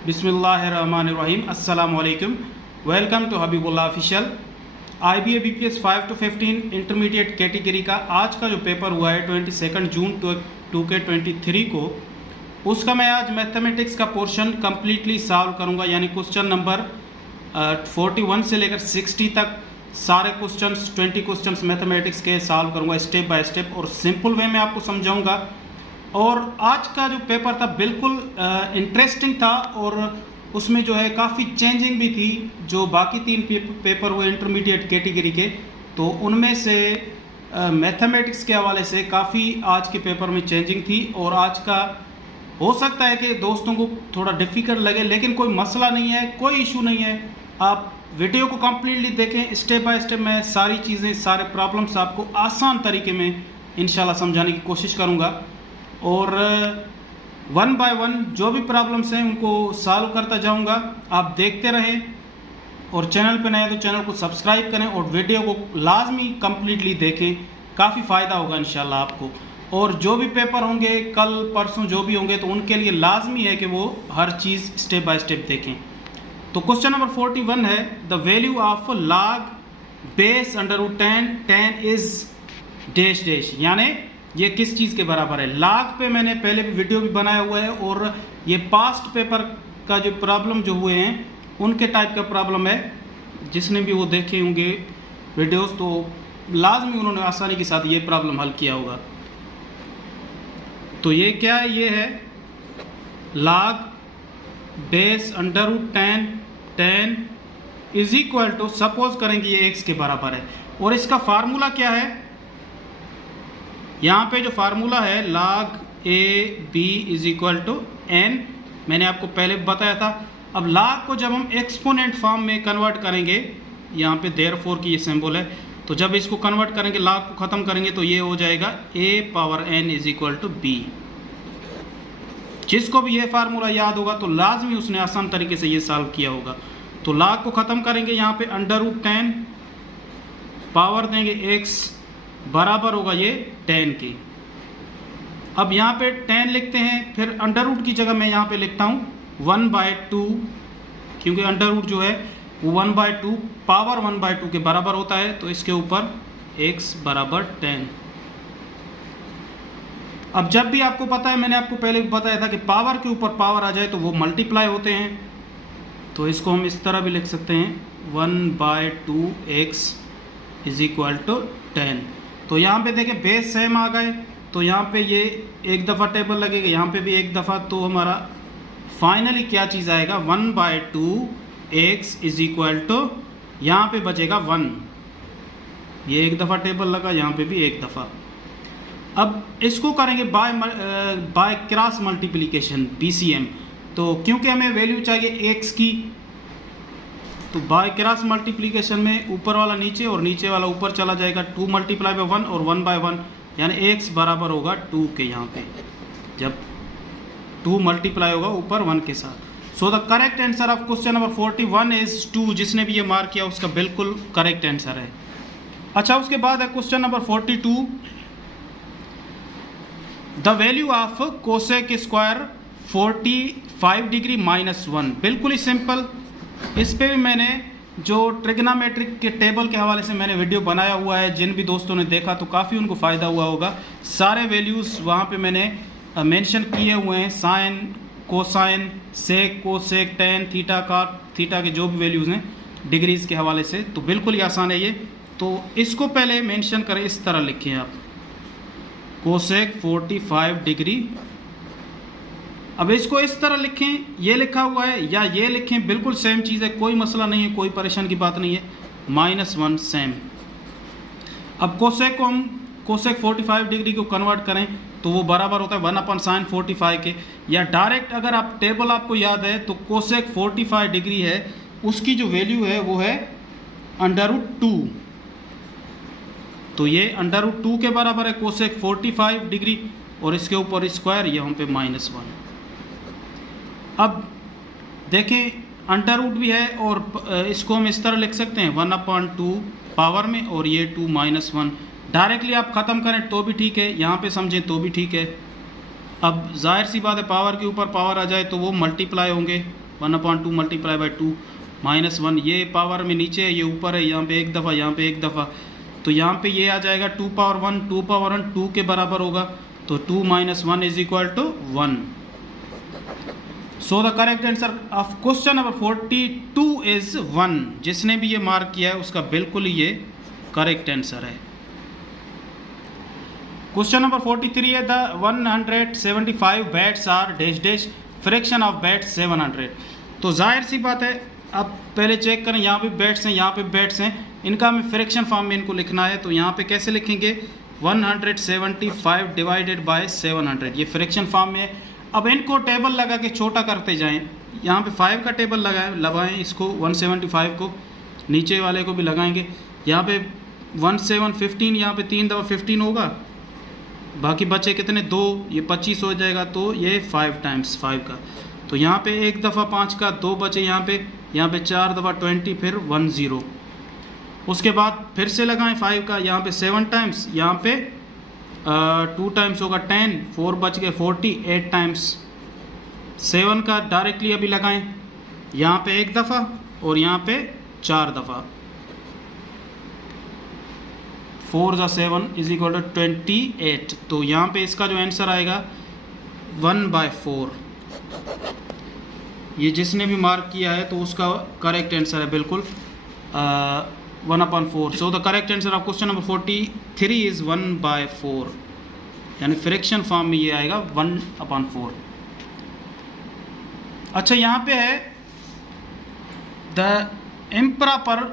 बिस्मिल्लाहिर्रहमानिर्रहीम। अस्सलाम वालेकुम। Welcome to Habibullah official. IBA BPS 5 to 15 intermediate category का आज का जो पेपर हुआ है 22 जून 2023 को, उसका मैं आज मैथमेटिक्स का पोर्शन कम्प्लीटली सॉल्व करूंगा। यानी क्वेश्चन नंबर 41 से लेकर 60 तक सारे क्वेश्चंस 20 क्वेश्चंस मैथमेटिक्स के सॉल्व करूंगा स्टेप बाय स्टेप और सिंपल वे में आपको समझाऊंगा। और आज का जो पेपर था बिल्कुल इंटरेस्टिंग था और उसमें जो है काफ़ी चेंजिंग भी थी। जो बाकी 3 पेपर हुए इंटरमीडिएट कैटेगरी के, तो उनमें से मैथमेटिक्स के हवाले से काफ़ी आज के पेपर में चेंजिंग थी। और आज का हो सकता है कि दोस्तों को थोड़ा डिफ़िकल्ट लगे, लेकिन कोई मसला नहीं है, कोई इशू नहीं है। आप वीडियो को कम्प्लीटली देखें, स्टेप बाय स्टेप मैं सारी चीज़ें, सारे प्रॉब्लम्स आपको आसान तरीके में इंशाल्लाह समझाने की कोशिश करूँगा। और 1 बाय 1 जो भी प्रॉब्लम्स हैं उनको सॉल्व करता जाऊंगा। आप देखते रहें और चैनल पे नए तो चैनल को सब्सक्राइब करें और वीडियो को लाजमी कम्प्लीटली देखें, काफ़ी फ़ायदा होगा इंशाल्लाह आपको। और जो भी पेपर होंगे कल परसों जो भी होंगे, तो उनके लिए लाजमी है कि वो हर चीज़ स्टेप बाय स्टेप देखें। तो क्वेश्चन नंबर 41 है, the value of log base √10 10 is dash dash. यानी ये किस चीज़ के बराबर है। लॉग पे मैंने पहले भी वीडियो भी बनाया हुआ है और ये पास्ट पेपर का जो प्रॉब्लम जो हुए हैं उनके टाइप का प्रॉब्लम है। जिसने भी वो देखे होंगे वीडियोस, तो लाजमी उन्होंने आसानी के साथ ये प्रॉब्लम हल किया होगा। तो ये क्या है, ये है log base √10 10 is equal to, suppose करेंगे ये x के बराबर है। और इसका फार्मूला क्या है, यहाँ पे जो फार्मूला है log a b is equal to n, मैंने आपको पहले बताया था। अब log को जब हम एक्सपोनेंट फॉर्म में कन्वर्ट करेंगे, यहाँ पे देयरफॉर की ये सिंबल है, तो जब इसको कन्वर्ट करेंगे, log को ख़त्म करेंगे, तो ये हो जाएगा a power n is equal to b। जिसको भी ये फार्मूला याद होगा तो लाजमी उसने आसान तरीके से ये सॉल्व किया होगा। तो log को ख़त्म करेंगे, यहाँ पे √10 पावर देंगे x बराबर होगा ये 10 के। अब यहाँ पे 10 लिखते हैं, फिर अंडर की जगह मैं यहाँ पे लिखता हूँ 1/2, क्योंकि अंडर जो है वो 1/2 पावर 1/2 के बराबर होता है। तो इसके ऊपर x बराबर 10। अब जब भी आपको पता है, मैंने आपको पहले भी बताया था कि पावर के ऊपर पावर आ जाए तो वो मल्टीप्लाई होते हैं। तो इसको हम इस तरह भी लिख सकते हैं 1/2x इज इक्वल टू 10। तो यहाँ पे देखें बेस सेम आ गए, तो यहाँ पे ये एक दफ़ा टेबल लगेगा, यहाँ पे भी एक दफ़ा। तो हमारा फाइनली क्या चीज़ आएगा, 1/2x इज इक्वल टू, यहाँ पे बचेगा 1। ये एक दफ़ा टेबल लगा, यहाँ पे भी एक दफ़ा। अब इसको करेंगे बाय क्रॉस मल्टीप्लिकेशन BCM। तो क्योंकि हमें वैल्यू चाहिए x की, तो बाय क्रॉस मल्टीप्लिकेशन में ऊपर वाला नीचे और नीचे वाला ऊपर चला जाएगा। 2 मल्टीप्लाई बाय 1 और 1/1, यानी x बराबर होगा 2 के। यहाँ पे जब 2 मल्टीप्लाई होगा ऊपर 1 के साथ। सो the correct answer of question number 41 is 2। जिसने भी ये मार्क किया उसका बिल्कुल करेक्ट आंसर है। अच्छा, उसके बाद है question number 42, the value of cosec square 45 degree -1। बिल्कुल ही सिंपल। इस पे भी मैंने जो ट्रिग्नोमेट्रिक के टेबल के हवाले से मैंने वीडियो बनाया हुआ है। जिन भी दोस्तों ने देखा तो काफ़ी उनको फ़ायदा हुआ होगा। सारे वैल्यूज़ वहाँ पे मैंने मेंशन किए हुए हैं, साइन, कोसाइन, सेक, कोसेक, टेन, थीटा का, थीटा के जो भी वैल्यूज़ हैं डिग्रीज़ के हवाले से। तो बिल्कुल ही आसान है ये। तो इसको पहले मेंशन करें, इस तरह लिखें आप, कोसेक 45 डिग्री। अब इसको इस तरह लिखें, ये लिखा हुआ है या ये लिखें, बिल्कुल सेम चीज़ है, कोई मसला नहीं है, कोई परेशान की बात नहीं है। -1 सेम। अब कोसेक को हम कोसेक 45 डिग्री को कन्वर्ट करें तो वो बराबर होता है 1/sin 45 के। या डायरेक्ट अगर आप टेबल आपको याद है तो कोसेक 45 डिग्री है, उसकी जो वैल्यू है वो है √2। तो ये √2 के बराबर है कोसेक 45 डिग्री, और इसके ऊपर स्क्वायर यहाँ पे -1। अब देखें अंडर रूट भी है और इसको हम इस तरह लिख सकते हैं 1/2 पावर में, और ये 2 -1। डायरेक्टली आप ख़त्म करें तो भी ठीक है, यहाँ पे समझें तो भी ठीक है। अब जाहिर सी बात है, पावर के ऊपर पावर आ जाए तो वो मल्टीप्लाई होंगे, 1/2 मल्टीप्लाई बाई 2 -1, ये पावर में नीचे है, ये ऊपर है, यहाँ पे एक दफ़ा, यहाँ पे एक दफ़ा, तो यहाँ पे ये आ जाएगा 2 पावर 1, 2 पावर 1 2 के बराबर होगा, तो 2 - 1 is equal to 1। So the correct answer of question number 42 is 1। जिसने भी ये मार्क किया है उसका बिल्कुल ही ये करेक्ट आंसर है। क्वेश्चन नंबर 43 है the 175 bats are dash dash fraction of bats 700। तो जाहिर सी बात है, अब पहले चेक करें, यहाँ पे बैट्स हैं, यहाँ पे बैट्स हैं, इनका हमें फ्रैक्शन फॉर्म में इनको लिखना है। तो यहाँ पे कैसे लिखेंगे, 175 डिवाइडेड बाय 700, ये फ्रैक्शन फॉर्म में है। अब इनको टेबल लगा के छोटा करते जाएं, यहाँ पे 5 का टेबल लगाएं इसको, 175 को, नीचे वाले को भी लगाएंगे। यहाँ पे 1 7 15, यहाँ पे 3 दफ़ा 15 होगा, बाकी बचे कितने 2, ये 25 हो जाएगा, तो ये 5 टाइम्स 5 का, तो यहाँ पे एक दफ़ा 5 का 2 बचे, यहाँ पे 4 दफ़ा 20, फिर 1 0। उसके बाद फिर से लगाएं 5 का, यहाँ पे 7 टाइम्स, यहाँ पे 2 टाइम्स होगा 10, 4 बच गए 40, 8 टाइम्स। 7 का डायरेक्टली अभी लगाएं, यहाँ पे एक दफ़ा और यहाँ पे 4 दफ़ा, 4 × 7 इज इक्वल टू 28। तो यहाँ पे इसका जो आंसर आएगा 1/4। ये जिसने भी मार्क किया है तो उसका करेक्ट आंसर है बिल्कुल 1/4। सो the correct answer of question number 43 is 1/4, यानी फ्रैक्शन फॉर्म में ये आएगा 1/4। अच्छा, यहाँ पे है the improper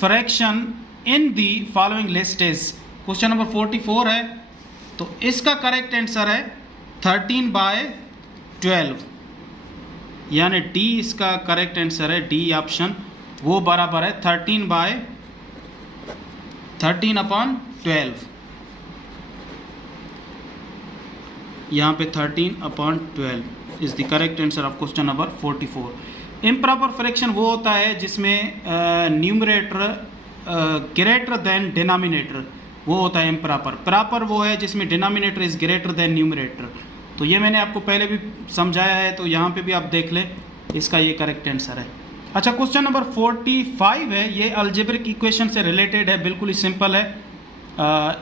fraction in the following list is, question number 44 है, तो इसका करेक्ट आंसर है 13/12, यानी डी इसका करेक्ट आंसर है, डी ऑप्शन, वो बराबर है 13/12। यहाँ पे 13/12 is the correct answer of question number 44। Improper fraction वो होता है जिसमें न्यूमरेटर ग्रेटर देन डिनोमिनेटर, वो होता है इम्प्रॉपर। प्रॉपर वो है जिसमें denominator is greater than numerator. तो ये मैंने आपको पहले भी समझाया है, तो यहाँ पे भी आप देख लें, इसका ये करेक्ट आंसर है। अच्छा, क्वेश्चन नंबर 45 है, ये अलजेब्रिक इक्वेशन से रिलेटेड है, बिल्कुल ही सिंपल है।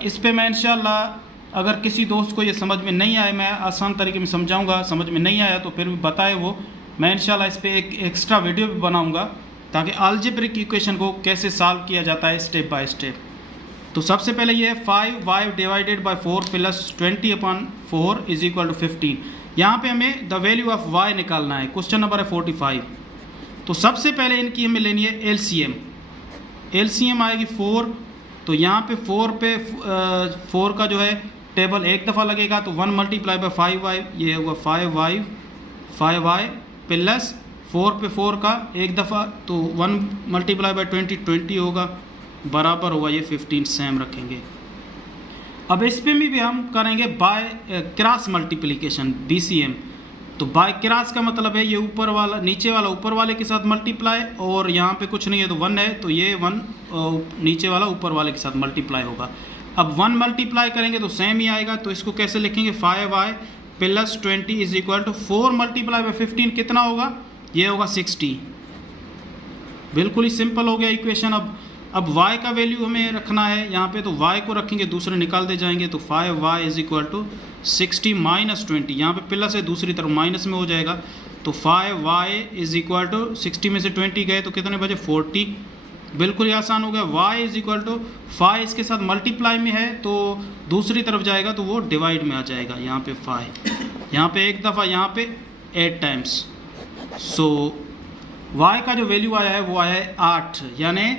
इस पे मैं इंशाल्लाह अगर किसी दोस्त को ये समझ में नहीं आए, मैं आसान तरीके में समझाऊंगा, समझ में नहीं आया तो फिर भी बताए वो, मैं इंशाल्लाह इस पर एक एक्स्ट्रा वीडियो भी बनाऊंगा ताकि अलजेब्रिक इक्वेशन को कैसे सॉल्व किया जाता है स्टेप बाय स्टेप। तो सबसे पहले ये 5y divided by 4 plus 20/4 is equal to 15। यहाँ पे हमें द वैल्यू ऑफ y निकालना है। क्वेश्चन नंबर है 45। तो सबसे पहले इनकी हमें लेनी है एलसीएम। एलसीएम आएगी 4, तो यहाँ पे 4 का जो है टेबल एक दफ़ा लगेगा, तो 1 मल्टीप्लाई बाय 5y, ये होगा 5y प्लस 4 पे 4 का एक दफ़ा, तो 1 मल्टीप्लाई बाय 20 होगा, बराबर होगा ये 15, सेम रखेंगे। अब इस पे भी हम करेंगे बाय क्रॉस मल्टीप्लिकेशन, BCM। तो बाय क्रॉस का मतलब है ये ऊपर वाला नीचे वाला ऊपर वाले के साथ मल्टीप्लाई, और यहाँ पे कुछ नहीं है तो 1 है, तो ये 1 नीचे वाला ऊपर वाले के साथ मल्टीप्लाई होगा। अब 1 मल्टीप्लाई करेंगे तो सेम ही आएगा, तो इसको कैसे लिखेंगे, 5y plus 20 is equal to 4 multiply by 15 कितना होगा, ये होगा 60। बिल्कुल ही सिंपल हो गया इक्वेशन। अब y का वैल्यू हमें रखना है यहाँ पे, तो y को रखेंगे, दूसरे निकाल दे जाएंगे, तो 5y is equal to 60 minus 20, यहाँ पे प्लस है, दूसरी तरफ माइनस में हो जाएगा, तो 5y इज इक्वल टू 60 में से 20 गए तो कितने बचे 40। बिल्कुल ही आसान हो गया। y इज इक्वल टू 5 इसके साथ मल्टीप्लाई में है तो दूसरी तरफ जाएगा तो वो डिवाइड में आ जाएगा, यहाँ पे 5, यहाँ पे एक दफ़ा, यहाँ पे 8 टाइम्स। सो y का जो वैल्यू आया है वो आया है 8, यानी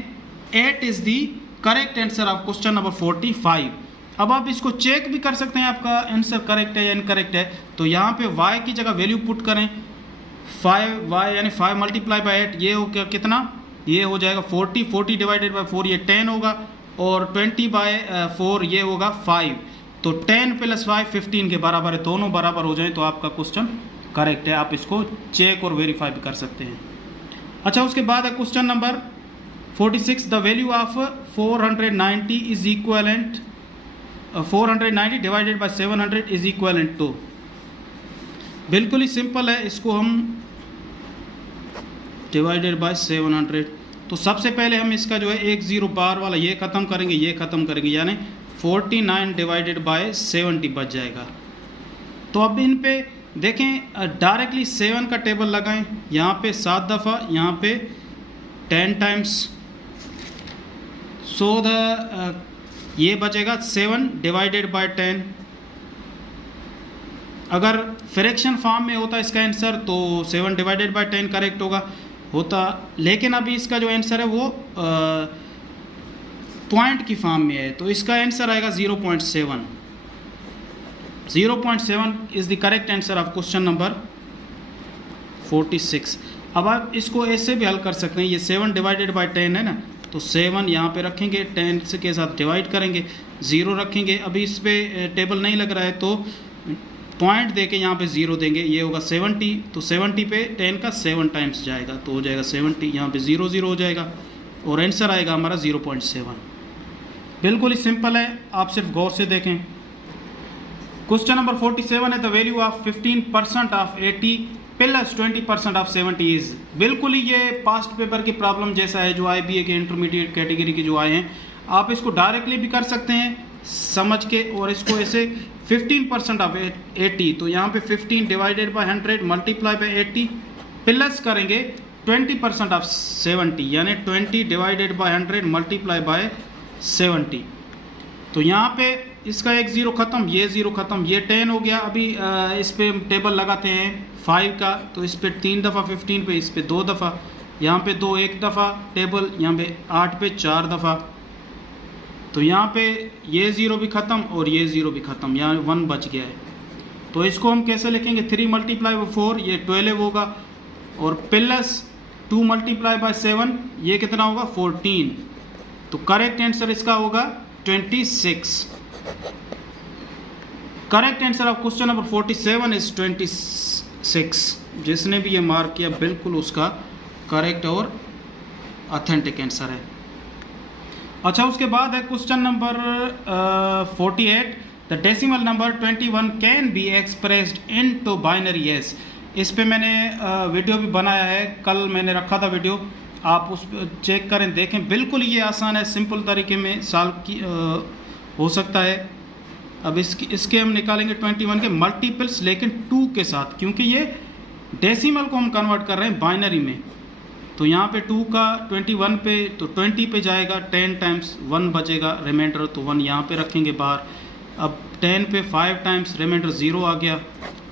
8 is the correct answer of question number 45। अब आप इसको चेक भी कर सकते हैं आपका आंसर करेक्ट है या इनकरेक्ट है। तो यहाँ पे y की जगह वैल्यू पुट करें, 5y यानी 5 मल्टीप्लाई बाई 8, ये हो क्या कितना, ये हो जाएगा 40, 40 डिवाइडेड बाई 4 ये 10 होगा, और 20 बाई 4 ये होगा 5, तो 10 प्लस 5 15 के बराबर है, दोनों बराबर हो जाए तो आपका क्वेश्चन करेक्ट है। आप इसको चेक और वेरीफाई भी कर सकते हैं। अच्छा, उसके बाद है question number 46, the value of 490 is equivalent 490 divided by 700 is equivalent to. बिल्कुल ही सिंपल है, इसको हम डिवाइडेड बाय 700। तो सबसे पहले हम इसका जो है 10 बार वाला ये ख़त्म करेंगे, ये ख़त्म करेंगे, यानी 49 डिवाइडेड बाय 70 बच जाएगा। तो अब इन पे देखें, डायरेक्टली 7 का टेबल लगाएं, यहाँ पे 7 दफ़ा, यहाँ पे 10 टाइम्स, सो द ये बचेगा 7 डिवाइडेड बाय 10। अगर फ्रैक्शन फॉर्म में होता इसका आंसर तो 7 डिवाइडेड बाय 10 करेक्ट होता, लेकिन अभी इसका जो आंसर है वो पॉइंट की फॉर्म में है, तो इसका आंसर आएगा 0.7। 0.7 is the correct answer of question number 46। अब आप इसको ऐसे भी हल कर सकते हैं, ये 7 डिवाइडेड बाय 10 है ना, तो 7 यहाँ पे रखेंगे, 10 के साथ डिवाइड करेंगे, 0 रखेंगे। अभी इस पर टेबल नहीं लग रहा है तो पॉइंट दे के यहाँ पे 0 देंगे, ये होगा 70, तो 70 पे 10 का 7 टाइम्स जाएगा, तो हो जाएगा 70, यहाँ पे 0 0 हो जाएगा और आंसर आएगा हमारा 0.7। बिल्कुल ही सिंपल है, आप सिर्फ गौर से देखें। क्वेश्चन नंबर 47 है the value of 15% of 80 plus 20% of 70 is. बिल्कुल ही ये पास्ट पेपर की प्रॉब्लम जैसा है जो IBA के इंटरमीडिएट कैटेगरी के जो आए हैं। आप इसको डायरेक्टली भी कर सकते हैं समझ के, और इसको ऐसे 15% ऑफ 80, तो यहाँ पे 15 divided by 100 multiply by 80 plus करेंगे 20% ऑफ 70, यानी 20 डिवाइडेड बाय 100 मल्टीप्लाई बाय 70। तो यहाँ पे इसका एक 0 ख़त्म, ये 0 ख़त्म, ये 10 हो गया। अभी इस पे टेबल लगाते हैं 5 का, तो इस पे 3 दफ़ा 15 पे, इस पे 2 दफ़ा, यहाँ पे 2 1 दफ़ा टेबल, यहाँ पे 8 पे 4 दफ़ा, तो यहाँ पे ये 0 भी ख़त्म और ये 0 भी ख़त्म, यहाँ 1 बच गया है। तो इसको हम कैसे लिखेंगे, 3 मल्टीप्लाई बाय 4 ये 12 होगा, और प्लस 2 मल्टीप्लाई बाय 7 ये कितना होगा 14। तो करेक्ट आंसर इसका होगा 26। Correct answer of question number 47 is 26। जिसने भी ये मार्क किया बिल्कुल उसका करेक्ट और ऑथेंटिक आंसर है। अच्छा, उसके बाद है question number 48 the decimal number 21 can be expressed into binary S. इस पे मैंने वीडियो भी बनाया है, कल मैंने रखा था वीडियो, आप उस चेक करें देखें। बिल्कुल ये आसान है, सिंपल तरीके में सॉल्व की हो सकता है। अब इसके हम निकालेंगे 21 के मल्टीपल्स, लेकिन 2 के साथ, क्योंकि ये डेसिमल को हम कन्वर्ट कर रहे हैं बाइनरी में। तो यहाँ पे 2 का 21 पे तो 20 पे जाएगा, 10 टाइम्स 1 बचेगा रिमाइंडर, तो 1 यहाँ पे रखेंगे बाहर। अब 10 पे 5 टाइम्स रिमाइंडर 0 आ गया।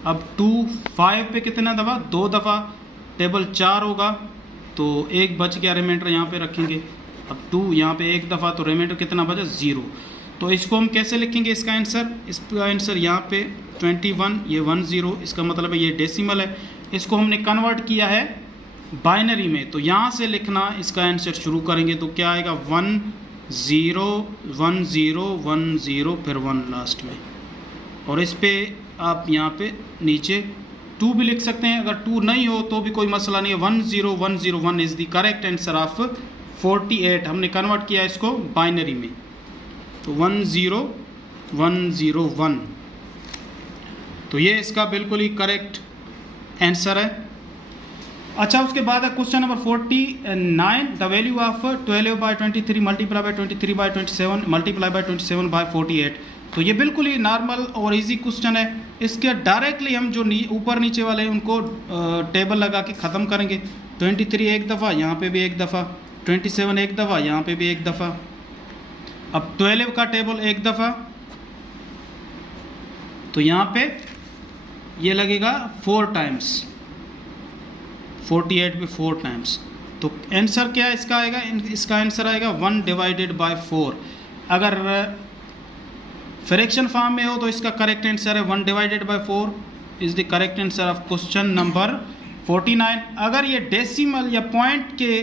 अब 2 5 पे कितना दफ़ा, 2 दफ़ा, टेबल 4 होगा, तो 1 बच गया रिमाइंडर यहाँ पे रखेंगे। अब 2 यहाँ पे 1 दफ़ा, तो रिमाइंडर कितना बचा 0। तो इसको हम कैसे लिखेंगे इसका आंसर, इसका आंसर यहाँ पे 21, ये 1 0, इसका मतलब है ये डेसिमल है। इसको हमने कन्वर्ट किया है बाइनरी में, तो यहाँ से लिखना इसका आंसर शुरू करेंगे तो क्या आएगा 1 0 1 0 1 0 फिर 1 लास्ट में। और इस पे आप यहाँ पे नीचे 2 भी लिख सकते हैं, अगर 2 नहीं हो तो भी कोई मसला नहीं है। 1 0 1 0 1 is the correct answer of 48। हमने कन्वर्ट किया इसको बाइनरी में, तो 1 0 1 0 1, तो ये इसका बिल्कुल ही करेक्ट आंसर है। अच्छा, उसके बाद है question number 49 the value of 12 by 23 multiply by 23 by 27 multiply by 27 by 48। तो ये बिल्कुल ही नॉर्मल और इजी क्वेश्चन है। इसके डायरेक्टली हम जो ऊपर नीचे वाले हैं उनको टेबल लगा के ख़त्म करेंगे। 23 एक दफ़ा, यहाँ पे भी एक दफ़ा, 27 एक दफ़ा, यहाँ पे भी एक दफ़ा। अब 12 का टेबल एक दफ़ा, तो यहाँ पे ये लगेगा 4 टाइम्स, 48 पे 4 टाइम्स। तो आंसर क्या इसका आएगा, इसका आंसर आएगा 1 डिवाइडेड बाय 4। अगर फ्रैक्शन फॉर्म में हो तो इसका करेक्ट आंसर है 1 divided by 4 is the correct answer of question number 49। अगर ये डेसिमल या पॉइंट के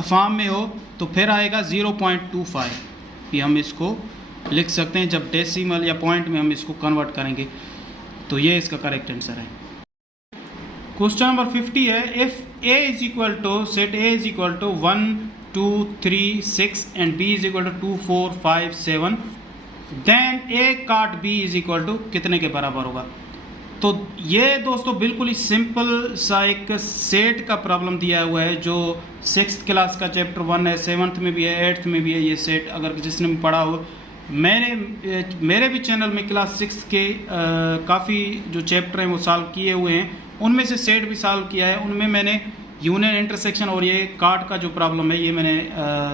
फॉर्म में हो तो फिर आएगा 0.25। ये हम इसको लिख सकते हैं, जब डेसिमल या पॉइंट में हम इसको कन्वर्ट करेंगे, तो ये इसका करेक्ट आंसर है। क्वेश्चन नंबर 50 है if a is equal to set a is equal to 1 2 3 6 and b is equal to 2 4 5 7 then a काट b इज इक्वल टू कितने के बराबर होगा। तो ये दोस्तों बिल्कुल ही सिंपल सा एक सेट का प्रॉब्लम दिया हुआ है जो 6th क्लास का चैप्टर 1 है, 7th में भी है, 8th में भी है। ये सेट अगर जिसने भी पढ़ा हो, मेरे भी चैनल में क्लास 6 के काफ़ी जो चैप्टर हैं वो सॉल्व किए हुए हैं, उनमें से सेट भी सॉल्व किया है। उनमें मैंने यूनियन इंटरसेक्शन और ये कार्ड का जो प्रॉब्लम है ये मैंने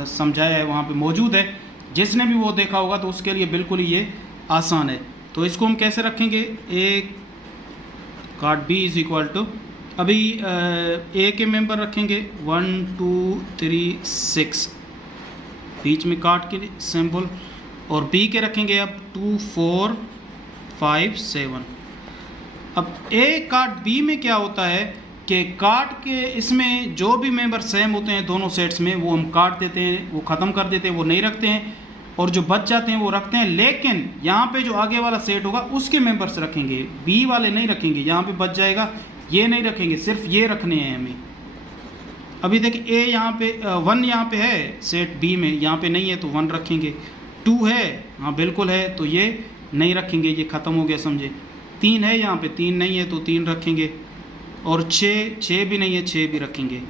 समझाया है, वहाँ पे मौजूद है। जिसने भी वो देखा होगा तो उसके लिए बिल्कुल ही ये आसान है। तो इसको हम कैसे रखेंगे, एक कार्ड बी इज इक्वल टू, अभी ए के मेंबर रखेंगे 1 2 3 6, बीच में कार्ड के सिंबल, और बी के रखेंगे अब 2 4 5 7। अब ए कार्ड बी में क्या होता है कि कार्ड के इसमें जो भी मेंबर सेम होते हैं दोनों सेट्स में, वो हम काट देते हैं, वो ख़त्म कर देते हैं, वो नहीं रखते हैं, और जो बच जाते हैं वो रखते हैं। लेकिन यहाँ पे जो आगे वाला सेट होगा उसके मेंबर्स रखेंगे, बी वाले नहीं रखेंगे। यहाँ पे बच जाएगा, ये नहीं रखेंगे, सिर्फ ये रखने हैं हमें। अभी देखिए ए यहाँ पे 1 यहाँ पे है सेट बी में, यहाँ पे नहीं है तो 1 रखेंगे। 2 है, हाँ बिल्कुल है, तो ये नहीं रखेंगे, ये ख़त्म हो गया समझे। 3 है यहाँ पे, 3 नहीं है तो 3 रखेंगे, और 6 भी नहीं है, 6 भी रखेंगे।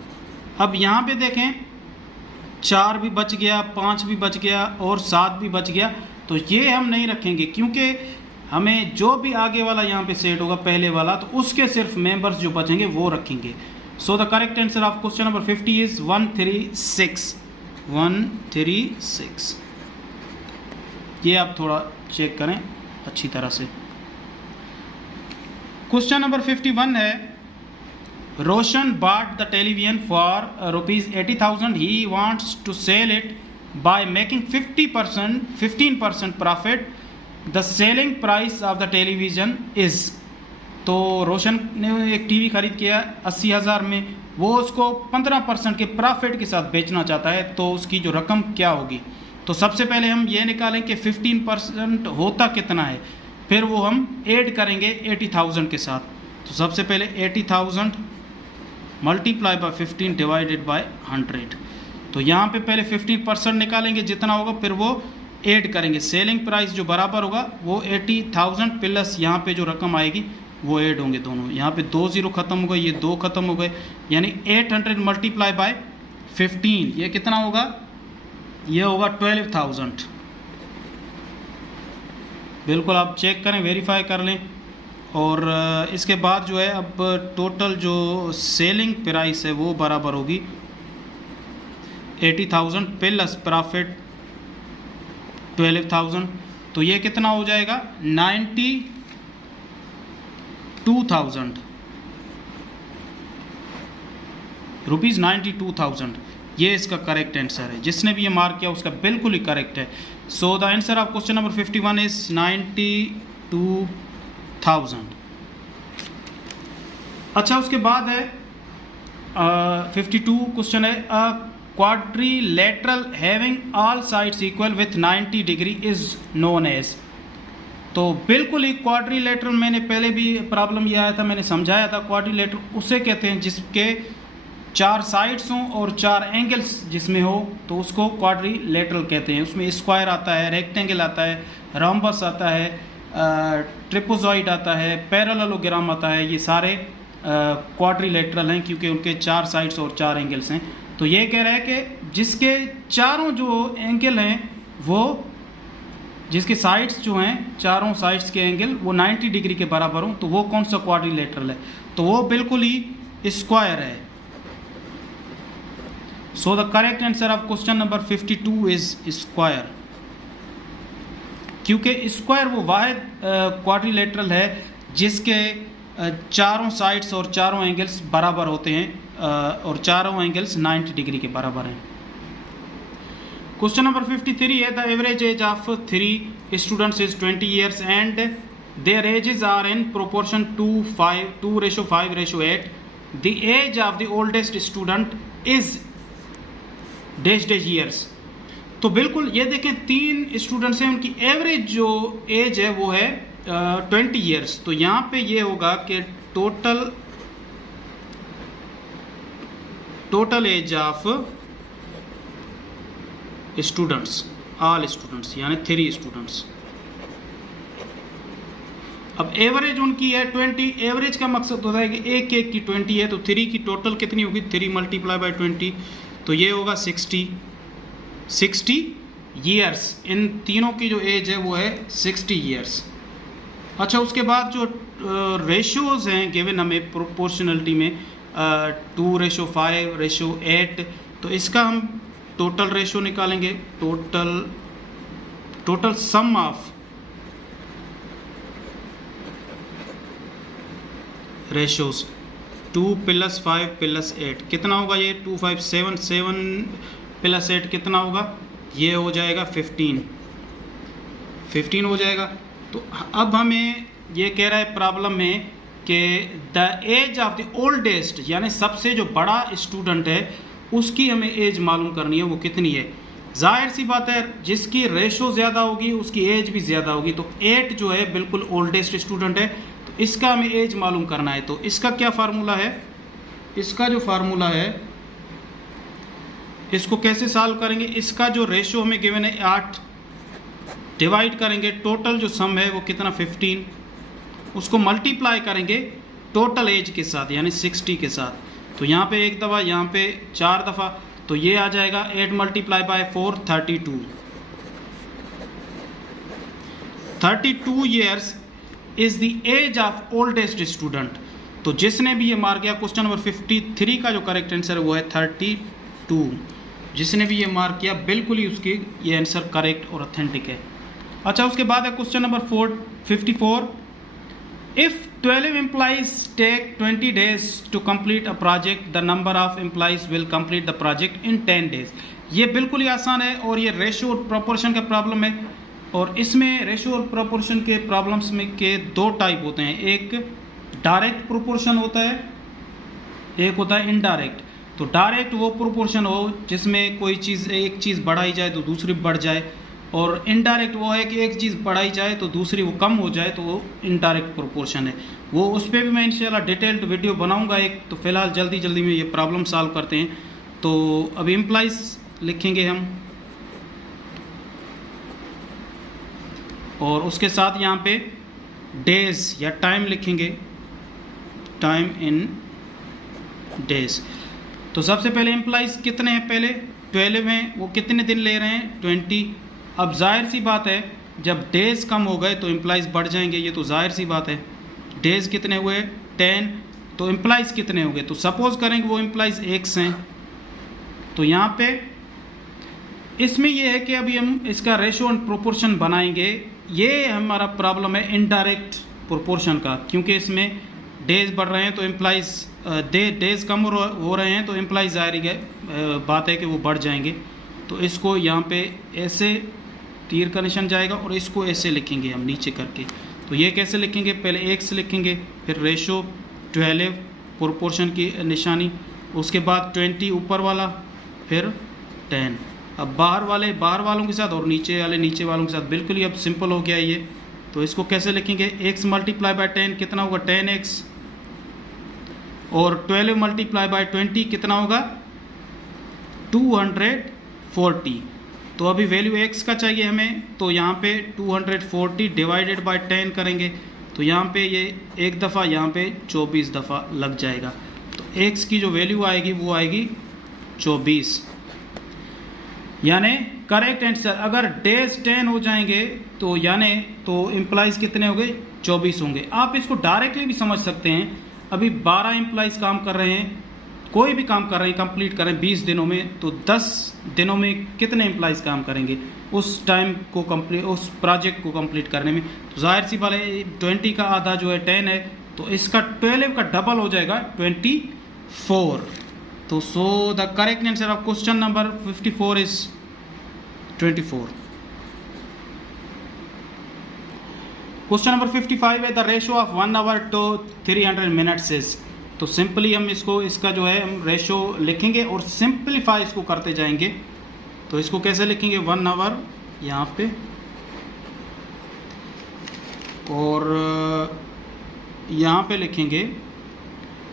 अब यहाँ पे देखें 4 भी बच गया, 5 भी बच गया, और 7 भी बच गया, तो ये हम नहीं रखेंगे क्योंकि हमें जो भी आगे वाला यहाँ पे सेट होगा पहले वाला, तो उसके सिर्फ मेंबर्स जो बचेंगे वो रखेंगे। सो the correct answer of question number 50 is 136। 136 ये आप थोड़ा चेक करें अच्छी तरह से। क्वेश्चन नंबर 51 है, रोशन bought the television for rupees 80,000. He wants to sell it by making 15% profit. The selling price of the television is, तो रोशन ने एक टीवी खरीद किया 80,000 में, वो उसको 15% के प्रॉफिट के साथ बेचना चाहता है, तो उसकी जो रकम क्या होगी। तो सबसे पहले हम ये निकालें कि 15% होता कितना है, फिर वो हम ऐड करेंगे 80,000 के साथ। तो सबसे पहले 80,000 मल्टीप्लाई बाय 15 डिवाइडेड बाय 100। तो यहाँ पे पहले 15% निकालेंगे जितना होगा, फिर वो ऐड करेंगे। सेलिंग प्राइस जो बराबर होगा वो 80,000 प्लस यहाँ पे जो रकम आएगी वो ऐड होंगे दोनों। यहाँ पे 2 0 खत्म हो गए, ये 2 खत्म हो गए, यानी 800 मल्टीप्लाई बाय 15 ये कितना होगा, ये होगा 12,000। बिल्कुल आप चेक करें, वेरीफाई कर लें। और इसके बाद जो है अब टोटल जो सेलिंग प्राइस है वो बराबर होगी 80,000 प्लस प्रॉफिट 12,000। तो ये कितना हो जाएगा 92,000 रुपीज़, 92,000। ये इसका करेक्ट आंसर है। जिसने भी ये मार्क किया उसका बिल्कुल ही करेक्ट है। So the answer of question number 51 is 92,000। अच्छा, उसके बाद है 52 क्वेश्चन है, a quadrilateral having all sides equal with 90 degree is known as. तो बिल्कुल ही क्वाड्रिलेटरल, मैंने पहले भी प्रॉब्लम ये आया था, मैंने समझाया था। क्वाड्रिलेटरल उसे कहते हैं जिसके 4 साइड्स हों और 4 एंगल्स जिसमें हो, तो उसको क्वाड्रिलेटरल कहते हैं। उसमें स्क्वायर आता है, रेक्टेंगल आता है, रोम्बस आता है, ट्रिपोजॉइड आता है, पैरेललोग्राम आता है। ये सारे क्वाड्रिलेटरल हैं क्योंकि उनके 4 साइड्स और 4 एंगल्स हैं। तो ये कह रहा है कि जिसके चारों जो एंगल हैं वो, जिसके साइड्स जो हैं, चारों साइड्स के एंगल वो 90 डिग्री के बराबर हों, तो वो कौन सा क्वाड्रिलेटरल है, तो वो बिल्कुल ही स्क्वायर है। So the correct answer of question number 52 is square, क्योंकि स्क्वायर वो वाहिद क्वाड्रिलेटरल है जिसके चारों साइड्स और चारों एंगल्स बराबर होते हैं, और चारों एंगल्स 90 डिग्री के बराबर हैं। क्वेश्चन नंबर 53 है, the average age of 3 students is 20 years and their ages are in proportion 2:5:8। The age of the oldest student is dash dash years. तो बिल्कुल ये देखें 3 स्टूडेंट्स हैं, उनकी एवरेज जो एज है वो है 20 years। तो यहाँ पे ये होगा कि total age of students, all students, यानी 3 स्टूडेंट्स। अब एवरेज उनकी है 20, एवरेज का मकसद होता है कि एक एक की 20 है, तो 3 की टोटल कितनी होगी, 3 मल्टीप्लाई बाई 20, तो ये होगा 60 ईयर्स। इन तीनों की जो एज है वो है 60 ईयर्स। अच्छा, उसके बाद जो रेशियोज़ हैं गिवन हमें प्रोपोर्शनलिटी में 2:5:8, तो इसका हम टोटल रेशियो निकालेंगे। टोटल सम ऑफ रेशियोज 2 + 5 + 8 कितना होगा, ये 2 5 7 7 + 8 कितना होगा, ये हो जाएगा 15 हो जाएगा। तो अब हमें ये कह रहा है प्रॉब्लम में कि the age of the oldest, यानी सबसे जो बड़ा स्टूडेंट है उसकी हमें एज मालूम करनी है, वो कितनी है। जाहिर सी बात है जिसकी रेशो ज़्यादा होगी उसकी एज भी ज़्यादा होगी। तो 8 जो है बिल्कुल ओल्डेस्ट स्टूडेंट है, तो इसका हमें एज मालूम करना है। तो इसका क्या फार्मूला है, इसका जो फार्मूला है इसको कैसे सॉल्व करेंगे, इसका जो रेशो हमें गिवन है 8 डिवाइड करेंगे टोटल जो सम है वो कितना 15, उसको मल्टीप्लाई करेंगे टोटल एज के साथ यानी 60 के साथ। तो यहाँ पे एक दफ़ा, यहाँ पे 4 दफ़ा, तो ये आ जाएगा 8 × 4 32 years is the age of oldest student. तो जिसने भी ये मार किया, क्वेश्चन नंबर 53 का जो करेक्ट आंसर है वो है 32। जिसने भी ये मार्क किया बिल्कुल ही उसकी ये आंसर करेक्ट और ऑथेंटिक है। अच्छा, उसके बाद है question number 54। If 12 employees take 20 days to complete a project, the number of employees will complete the project in 10 days। ये बिल्कुल ही आसान है और ये रेशो और प्रोपोर्शन का प्रॉब्लम है। और इसमें रेशो और प्रोपोर्शन के प्रॉब्लम्स में के 2 टाइप होते हैं, एक डायरेक्ट प्रोपोर्शन होता है, एक होता है इनडायरेक्ट। तो डायरेक्ट वो प्रोपोर्शन हो जिसमें कोई चीज़, एक चीज़ बढ़ाई जाए तो दूसरी बढ़ जाए, और इनडायरेक्ट वो है कि एक चीज़ बढ़ाई जाए तो दूसरी वो कम हो जाए, तो वो इनडायरेक्ट प्रोपोर्शन है। वो उस पर भी मैं इंशाल्लाह डिटेल्ड वीडियो बनाऊंगा एक। तो फ़िलहाल जल्दी में ये प्रॉब्लम सॉल्व करते हैं। तो अब एम्प्लॉइज लिखेंगे हम, और उसके साथ यहाँ पे डेज या टाइम लिखेंगे, टाइम इन डेज। तो सबसे पहले एम्प्लॉइज कितने हैं, पहले 12 हैं, वो कितने दिन ले रहे हैं 20। अब जाहिर सी बात है जब डेज कम हो गए तो एम्प्लॉइज बढ़ जाएंगे, ये तो जाहिर सी बात है। डेज कितने हुए 10, तो एम्प्लॉइज कितने हो गए, तो सपोज करेंगे वो एम्प्लॉइज एक्स हैं। तो यहाँ पे इसमें ये है कि अभी हम इसका रेशो एंड प्रोपोर्शन बनाएंगे। ये हमारा प्रॉब्लम है इनडायरेक्ट प्रोपोर्शन का, क्योंकि इसमें डेज बढ़ रहे हैं तो एम्प्लॉइज डेज कम हो रहे हैं तो एम्प्लॉइज जाहिर बात है कि वो बढ़ जाएंगे। तो इसको यहाँ पे ऐसे तीर का निशान जाएगा और इसको ऐसे लिखेंगे हम नीचे करके। तो ये कैसे लिखेंगे, पहले एक्स लिखेंगे, फिर रेशो 12 प्रोपोर्शन की निशानी, उसके बाद 20 ऊपर वाला, फिर 10। अब बाहर वालों के साथ और नीचे वालों के साथ बिल्कुल ही अब सिंपल हो गया ये। तो इसको कैसे लिखेंगे, x × 10 कितना होगा 10x, और 12 × 20 कितना होगा 240। तो अभी वैल्यू x का चाहिए हमें, तो यहाँ पे 240 डिवाइडेड बाय 10 करेंगे, तो यहाँ पे ये एक दफ़ा, यहाँ पे 24 दफ़ा लग जाएगा। तो x की जो वैल्यू आएगी वो आएगी 24। यानी करेक्ट आंसर अगर डेज 10 हो जाएंगे तो यानी तो एम्प्लॉइज़ कितने होंगे 24 होंगे। आप इसको डायरेक्टली भी समझ सकते हैं, अभी 12 एम्प्लॉइज़ काम कर रहे हैं, कोई भी काम कर रहे हैं, कंप्लीट कर रहे हैं 20 दिनों में, तो 10 दिनों में कितने एम्प्लॉइज़ काम करेंगे उस टाइम को कंप्लीट, उस प्रोजेक्ट को कंप्लीट करने में। तो जाहिर सी बात है 20 का आधा जो है 10 है, तो इसका 12 का डबल हो जाएगा 24। तो so the correct answer of question number 54 is 24। Question number 55 है the ratio of 1 hour to 300 minutes is. तो सिंपली हम इसका जो है हम रेशो लिखेंगे और सिंपलीफाई इसको करते जाएंगे। तो इसको कैसे लिखेंगे 1 आवर यहाँ पे, और यहाँ पे लिखेंगे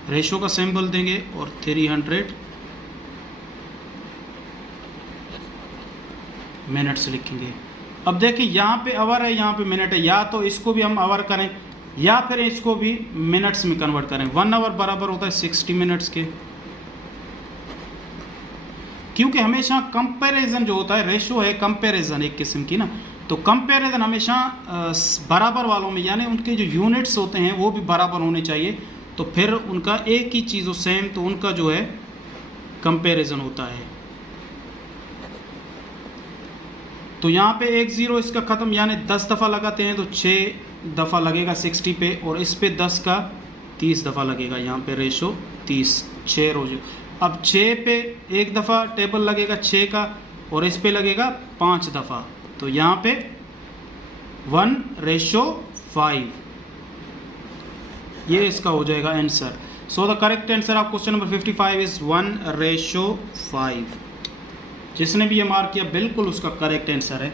रेशो का सिंबल देंगे और 300 मिनट्स लिखेंगे। अब देखिए यहाँ पे आवर है, यहाँ पे मिनट है, या तो इसको भी हम आवर करें या फिर इसको भी मिनट्स में कन्वर्ट करें। 1 आवर बराबर होता है 60 मिनट्स के, क्योंकि हमेशा कंपैरिजन जो होता है, रेशो है कंपैरिजन एक किस्म की ना, तो कंपैरिजन हमेशा बराबर वालों में, यानी उनके जो यूनिट्स होते हैं वो भी बराबर होने चाहिए, तो फिर उनका एक ही चीज़ हो सेम, तो उनका जो है कंपैरिजन होता है। तो यहाँ पे 1 0 इसका ख़त्म, यानी 10 दफ़ा लगाते हैं तो 6 दफ़ा लगेगा 60 पे, और इस पे 10 का 30 दफ़ा लगेगा। यहाँ पे रेशो 30, 6 रोज। अब 6 पे 1 दफ़ा टेबल लगेगा 6 का, और इस पे लगेगा 5 दफ़ा, तो यहाँ पे 1:5, ये इसका हो जाएगा answer. So the correct answer of question number 55 is 1:5। जिसने भी ये मार्क किया बिल्कुल उसका करेक्ट आंसर है।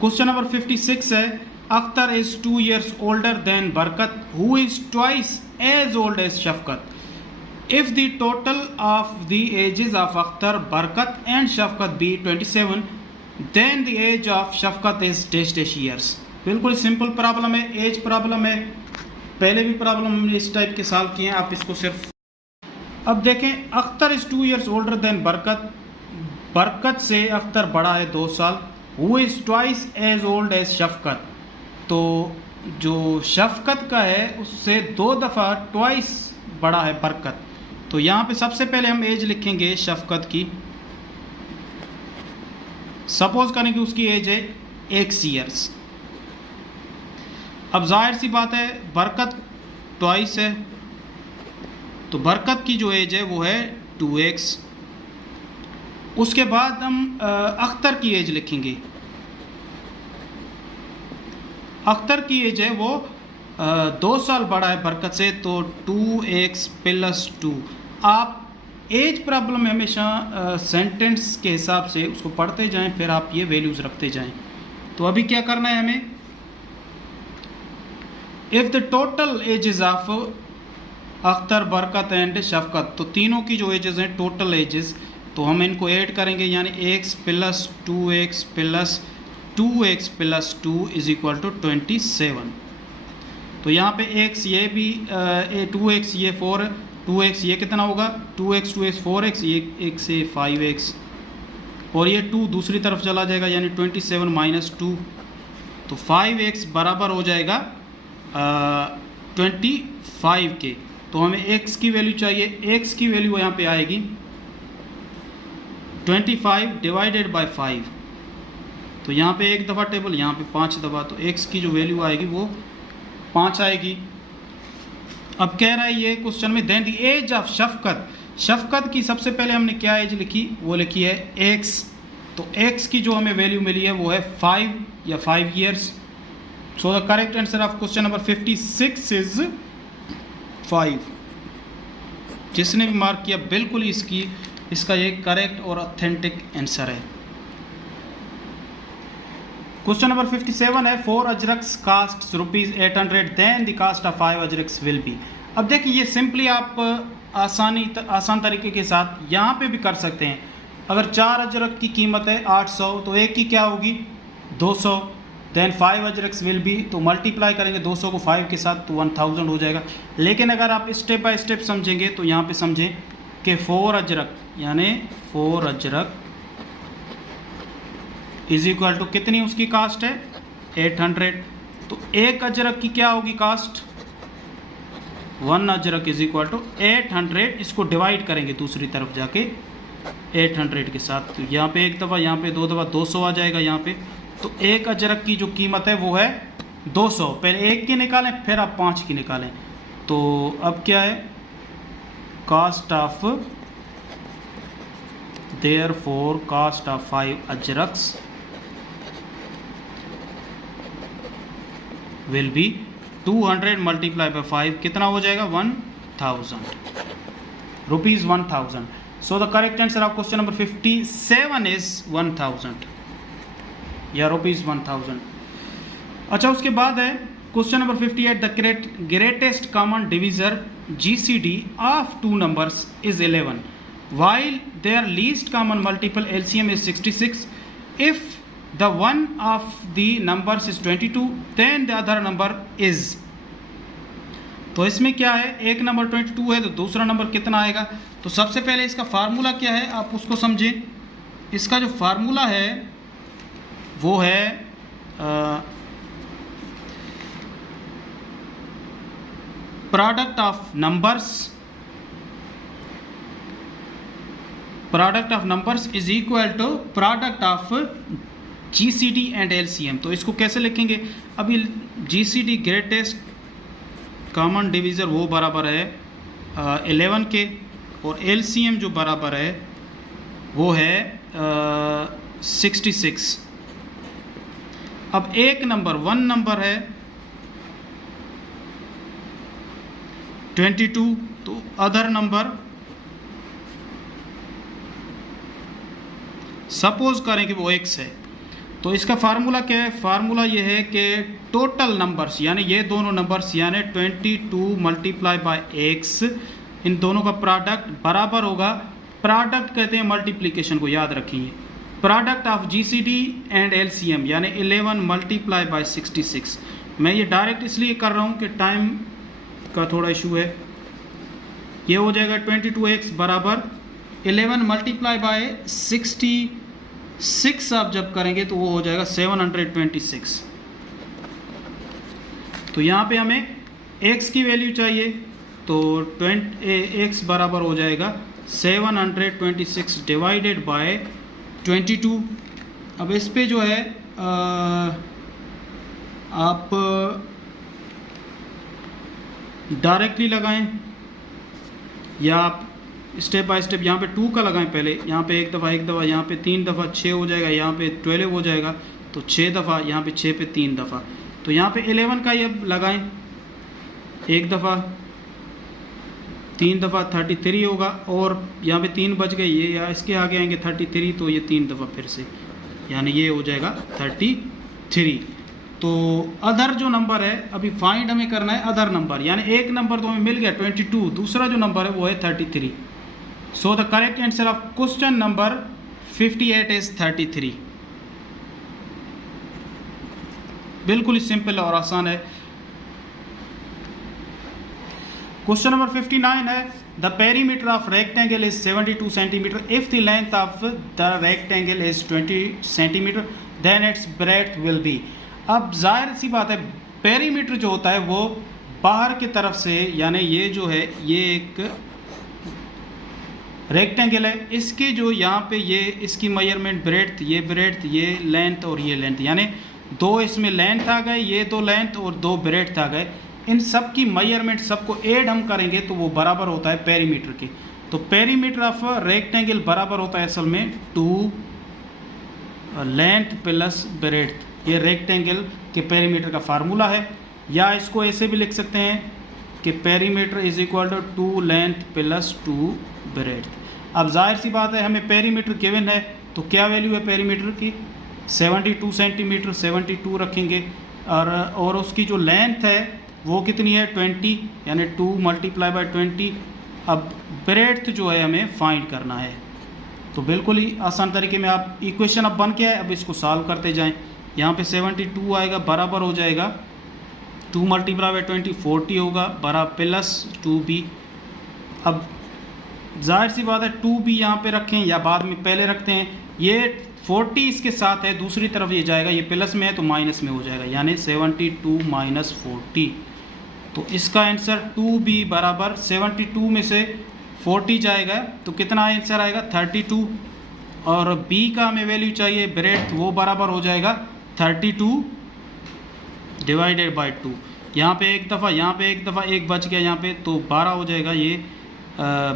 क्वेश्चन नंबर 56 है, Akhtar is 2 years older than Barkat who is twice as old as Shafqat. If the total of the ages of Akhtar, Barakat and Shafqat be 27, then the age of Shafqat is dash dash years। बिल्कुल simple problem है, as problem है, पहले भी problem हमने इस type के solve किए हैं, आप इसको सिर्फ अब देखें। Akhtar is 2 years older than बरकत, बरकत से अख्तर बड़ा है 2 साल। Who is twice as old as शफकत, तो जो शफकत का है उससे 2 दफ़ा ट्वाइस बड़ा है बरकत। तो यहाँ पे सबसे पहले हम एज लिखेंगे शफकत की, सपोज करें कि उसकी एज है 1 years। अब जाहिर सी बात है बरकत ट्वाइस है, तो बरकत की जो एज है वो है 2x। उसके बाद हम अख्तर की एज लिखेंगे, अख्तर की एज है वो 2 साल बड़ा है बरकत से, तो 2x + 2। आप एज प्रॉब्लम में हमेशा सेंटेंस के हिसाब से उसको पढ़ते जाएं, फिर आप ये वैल्यूज़ रखते जाएं। तो अभी क्या करना है हमें, if the total ages of Akhtar, Barkat and शफकत, तो तीनों की जो एजेस हैं टोटल एजेस, तो हम इनको ऐड करेंगे, यानी x + 2x + 2x + 2 = 27। तो यहाँ पे x ये भी 2x ये 4, 2x ये कितना होगा 2x 4x, ये 1 से 5x, और ये 2 दूसरी तरफ चला जाएगा, यानी 27 - 2, तो 5x बराबर हो जाएगा 25 के। तो हमें x की वैल्यू चाहिए, x की वैल्यू यहाँ पे आएगी 25 / 5, तो यहाँ पे 1 दफ़ा टेबल, यहाँ पे 5 दफ़ा, तो x की जो वैल्यू आएगी वो 5 आएगी। अब कह रहा है ये क्वेश्चन में, देन द एज ऑफ शफकत, शफकत की सबसे पहले हमने क्या एज लिखी, वो लिखी है x, तो x की जो हमें वैल्यू मिली है वो है 5 या 5 years। So the correct answer of question number 56 is 5। जिसने भी मार्क किया बिल्कुल इसका ये करेक्ट और ऑथेंटिक आंसर है। क्वेश्चन नंबर 57 है, 4 अजरक्स cost ₹800, then the cost of 5 अजरक्स विल बी। अब देखिए ये सिंपली आप आसान तरीके के साथ यहाँ पे भी कर सकते हैं। अगर 4 अजरक की कीमत है 800, तो एक की क्या होगी 200, देन 5 अजरक्स विल बी, तो मल्टीप्लाई करेंगे 200 को 5 के साथ, तो 1000 हो जाएगा। लेकिन अगर आप स्टेप बाय स्टेप समझेंगे तो यहाँ पे समझें कि 4 अजरक, यानी 4 अजरक = कितनी उसकी कास्ट है 800, तो 1 अजरक की क्या होगी कास्ट 1 अजरक = 800। इसको डिवाइड करेंगे दूसरी तरफ जाके 800 के साथ, तो यहाँ पे 1 दफ़ा, यहाँ पे 2 दफ़ा, 200 आ जाएगा यहाँ पे। तो 1 अजरक की जो कीमत है वो है 200। पहले 1 की निकालें, फिर आप 5 की निकालें। तो अब क्या है, cost of, therefore cost of 5 अजरक्स विल बी 200 × 5, कितना हो जाएगा 1000 rupees, 1000। So the correct answer of question number 57 is 1000 या ₹1000। अच्छा, उसके बाद है question number 58, the greatest common divisor GCD ऑफ 2 numbers is 11 while their least common multiple LCM is 66. If the one of the numbers is 22, then the other number is, तो इसमें क्या है, एक नंबर 22 है तो दूसरा नंबर कितना आएगा। तो सबसे पहले इसका फार्मूला क्या है आप उसको समझें। इसका जो फार्मूला है वो है product of numbers is equal to product of GCD and LCM। तो इसको कैसे लिखेंगे, अभी GCD ग्रेटेस्ट कॉमन डिवीज़र वो बराबर है 11 के, और LCM जो बराबर है वो है 66। अब एक नंबर 1 नंबर है 22, तो अदर नंबर सपोज करें कि वो x है। तो इसका फार्मूला क्या है, फार्मूला ये है कि टोटल नंबर्स यानी ये दोनों नंबर्स यानी 22 मल्टीप्लाई बाय x, इन दोनों का प्रोडक्ट बराबर होगा, प्रोडक्ट कहते हैं मल्टीप्लिकेशन को, याद रखिए, product of GCD and LCM यानी 11 मल्टीप्लाई बाय 66। मैं ये डायरेक्ट इसलिए कर रहा हूँ कि टाइम का थोड़ा इशू है। ये हो जाएगा 22x बराबर 11 मल्टीप्लाई बाय 66 आप जब करेंगे तो वो हो जाएगा 726। तो यहाँ पे हमें x की वैल्यू चाहिए, तो x बराबर हो जाएगा 726 डिवाइडेड बाय 22। अब इस पे जो है आप डायरेक्टली लगाएं या आप स्टेप बाय स्टेप यहाँ पे 2 का लगाएं। पहले यहाँ पे एक दफ़ा यहाँ पे 3 दफ़ा 6 हो जाएगा, यहाँ पे 12 हो जाएगा, तो 6 दफ़ा, यहाँ पे 6 पे 3 दफ़ा, तो यहाँ पे 11 का ये लगाएं एक दफ़ा, 3 दफ़ा 33 होगा, और यहाँ पे 3 बच गए, ये या इसके आगे आएंगे 33, तो ये 3 दफ़ा फिर से, यानी ये हो जाएगा 33। तो अदर जो नंबर है अभी फाइंड हमें करना है अदर नंबर, यानी एक नंबर तो हमें मिल गया 22, दूसरा जो नंबर है वो है 33। सो the correct answer of question number 58 is 33। बिल्कुल ही सिंपल और आसान है। क्वेश्चन नंबर 59 है, the perimeter of rectangle is 72 centimetre if the length of the rectangle is 20 centimetre then its breadth will be. अब जाहिर सी बात है, पेरीमीटर जो होता है वो बाहर की तरफ से, यानी ये जो है ये एक रेक्टेंगल है, इसके जो यहाँ पे ये इसकी मेजरमेंट ब्रेड्थ, ये लेंथ और ये लेंथ, यानी 2 इसमें लेंथ आ गए, ये 2 लेंथ और 2 ब्रेड्थ आ गए, इन सब की मेजरमेंट सबको ऐड हम करेंगे तो वो बराबर होता है पेरीमीटर के। तो पेरीमीटर ऑफ रेक्टेंगल बराबर होता है असल में 2 लेंथ प्लस ब्रेड्थ, ये रेक्टेंगल के पेरीमीटर का फार्मूला है। या इसको ऐसे भी लिख सकते हैं कि perimeter is equal to 2 length plus 2 breadth. अब जाहिर सी बात है हमें पेरीमीटर गिवन है, तो क्या वैल्यू है पेरीमीटर की, 72 सेंटीमीटर, 72 रखेंगे, और उसकी जो लेंथ है वो कितनी है 20, यानी 2 मल्टीप्लाई बाय 20। अब ब्रेड्थ जो है हमें फाइंड करना है, तो बिल्कुल ही आसान तरीके में आप इक्वेशन अब बन के आए, अब इसको सॉल्व करते जाएं। यहाँ पे 72 आएगा, बराबर हो जाएगा 2 मल्टीप्लाई बाय 20 40 होगा, बराबर प्लस 2b। अब जाहिर सी बात है 2b यहाँ पे रखें या बाद में पहले रखते हैं, ये 40 इसके साथ है, दूसरी तरफ ये जाएगा, ये प्लस में है तो माइनस में हो जाएगा, यानी 72 माइनस 40। तो इसका आंसर 2b बराबर 72 में से 40 जाएगा तो कितना आंसर आएगा 32, और b का हमें वैल्यू चाहिए ब्रेड्थ, वो बराबर हो जाएगा 32 डिवाइडेड बाय 2। यहाँ पे एक दफ़ा, यहाँ पे एक दफ़ा, एक बच गया यहाँ पे, तो 12 हो जाएगा, ये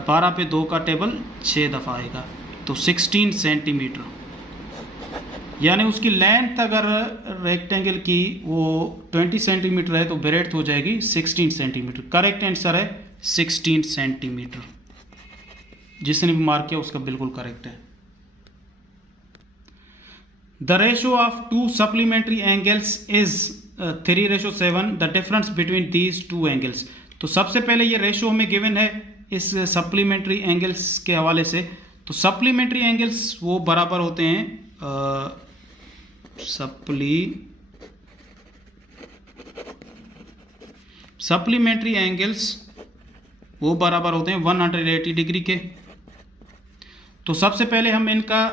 12 पे 2 का टेबल 6 दफ़ा आएगा, तो 16 सेंटीमीटर, यानी उसकी लेंथ अगर रेक्टेंगल की वो 20 सेंटीमीटर है तो ब्रेड्थ हो जाएगी 16 सेंटीमीटर। करेक्ट आंसर है 16 सेंटीमीटर, जिसने भी मार्क किया उसका बिल्कुल करेक्ट है। The ratio of 2 supplementary angles is 3:7, the difference between these 2 angles. तो सबसे पहले ये रेशो हमें गिवन है इस सप्लीमेंट्री एंगल्स के हवाले से। तो सप्लीमेंट्री एंगल्स वो बराबर होते हैं सप्लीमेंट्री एंगल्स वो बराबर होते हैं 180 डिग्री के। तो सबसे पहले हम इनका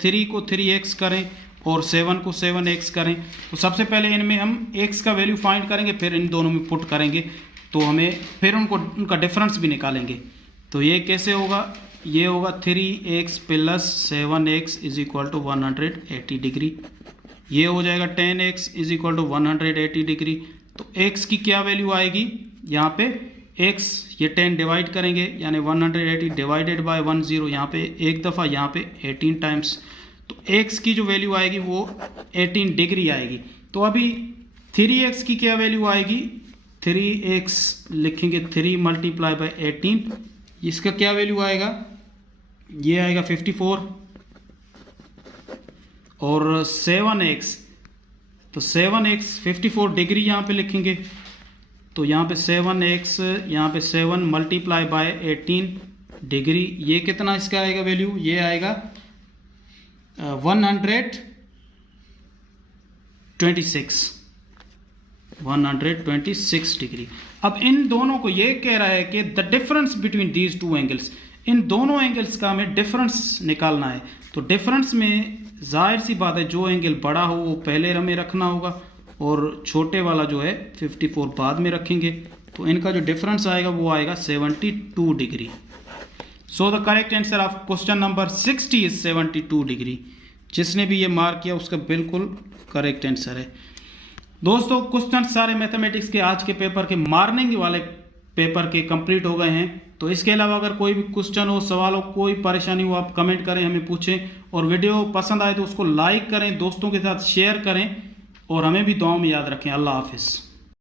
3 को 3x करें और 7 को 7x करें। तो सबसे पहले इनमें हम x का वैल्यू फाइंड करेंगे, फिर इन दोनों में पुट करेंगे, तो हमें फिर उनका डिफरेंस भी निकालेंगे। तो ये कैसे होगा, ये होगा 3x plus 7x is equal to 180 degree. ये हो जाएगा 10x is equal to 180 degree. तो x की क्या वैल्यू आएगी यहाँ पे, x ये 10 डिवाइड करेंगे यानी 180 डिवाइडेड बाय 10, यहाँ पे एक दफ़ा, यहाँ पे 18 टाइम्स। तो x की जो वैल्यू आएगी वो 18 डिग्री आएगी। तो अभी 3x की क्या वैल्यू आएगी, 3x लिखेंगे 3 मल्टीप्लाई बाय 18, इसका क्या वैल्यू आएगा, ये आएगा 54। और 7x, तो 7x 54 डिग्री यहाँ पे लिखेंगे, तो यहाँ पे 7x, यहाँ पे 7 मल्टीप्लाई बाय 18 डिग्री, ये कितना इसका आएगा वैल्यू, ये आएगा 126 डिग्री। अब इन दोनों को ये कह रहा है कि the difference between these two angles, इन दोनों एंगल्स का हमें डिफरेंस निकालना है। तो डिफरेंस में जाहिर सी बात है जो एंगल बड़ा हो वो पहले हमें रखना होगा और छोटे वाला जो है 54 बाद में रखेंगे। तो इनका जो डिफरेंस आएगा वो आएगा 72 degree. So the correct answer of question number 60 is 72 degree. जिसने भी ये मार्क किया उसका बिल्कुल करेक्ट आंसर है। दोस्तों क्वेश्चन सारे मैथमेटिक्स के आज के पेपर के मॉर्निंग वाले पेपर के कंप्लीट हो गए हैं। तो इसके अलावा अगर कोई भी क्वेश्चन हो, सवाल हो, कोई परेशानी हो, आप कमेंट करें, हमें पूछें। और वीडियो पसंद आए तो उसको लाइक करें, दोस्तों के साथ शेयर करें और हमें भी दुआओं में याद रखें। अल्लाह हाफिज़।